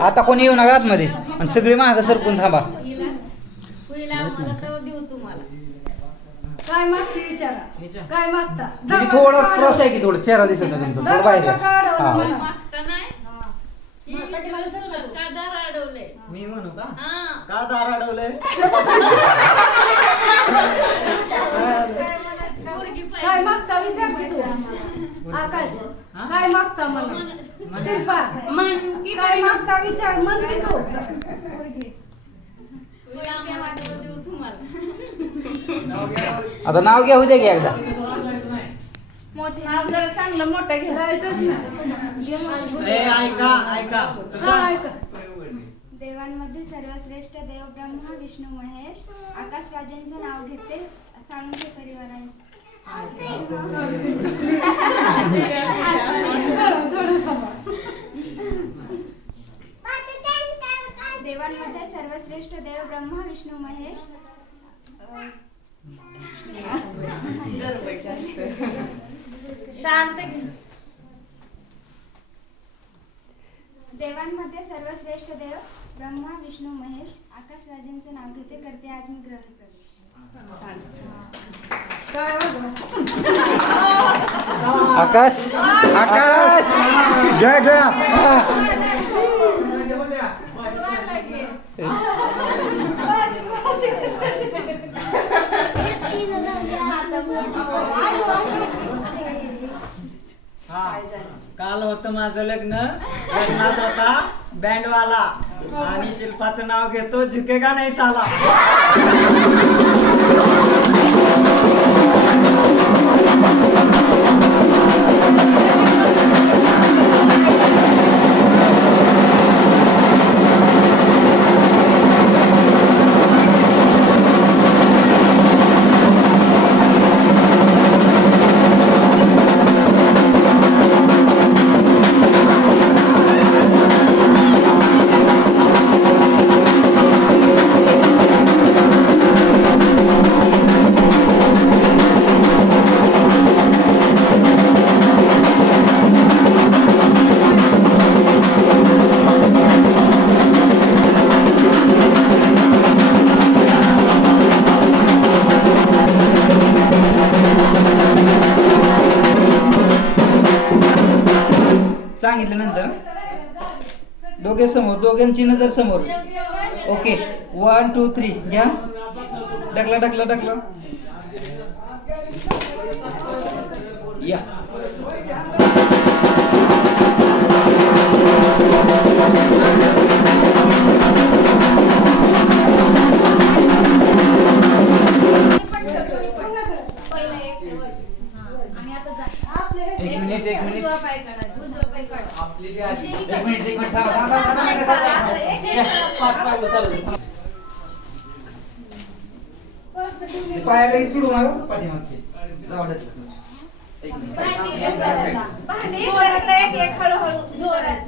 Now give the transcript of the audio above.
आता कोणी येऊ नका आतमध्ये. आणि सगळी मागं सरकून थांबा. काय मागते विचारा? काय मागता? म्हणजे थोडं क्रॉस आहे की थोडं? चेहरा दिसत नाही तुमचा. थोडं बाहेर आहे. हा. मी म्हणू का? हा. का दार अडवलंय पोरगी काय पाहिजे मागता विचार की तू आकाश काय मागता मला? शिल्पा मन काय मागता विचार मन की तू आता नाव घ्या दे की एकदा. चांगलं मोठं. देवांमध्ये सर्वश्रेष्ठ देव ब्रह्मा विष्णू महेश आकाश राजांचे नाव घेते साळुंके परिवार थोडं थांबा. देवांमध्ये सर्वश्रेष्ठ देव ब्रह्मा विष्णू महेश. शांत. देवांमध्ये सर्वश्रेष्ठ देव ब्रह्मा विष्णू महेश. आकाश राजांचे नाव घेते करते आज मी ग्रहण प्रवेश? आकाश. आकाश. घ्या घ्या काल होतं माझं लग्न. लग्नात होता बँडवाला. आणि शिल्पाचं नाव घेतो. झुकेगा नाही साला? सांगितल्यानंतर दोघे समोर दोघांची नजर समोर. ओके वन टू थ्री घ्या. डकला डकला डकला या. एक मिनिट एक मिनिट. पायाला सोडू नका पाठीमागचे. एक एक हळूहळू जोरात.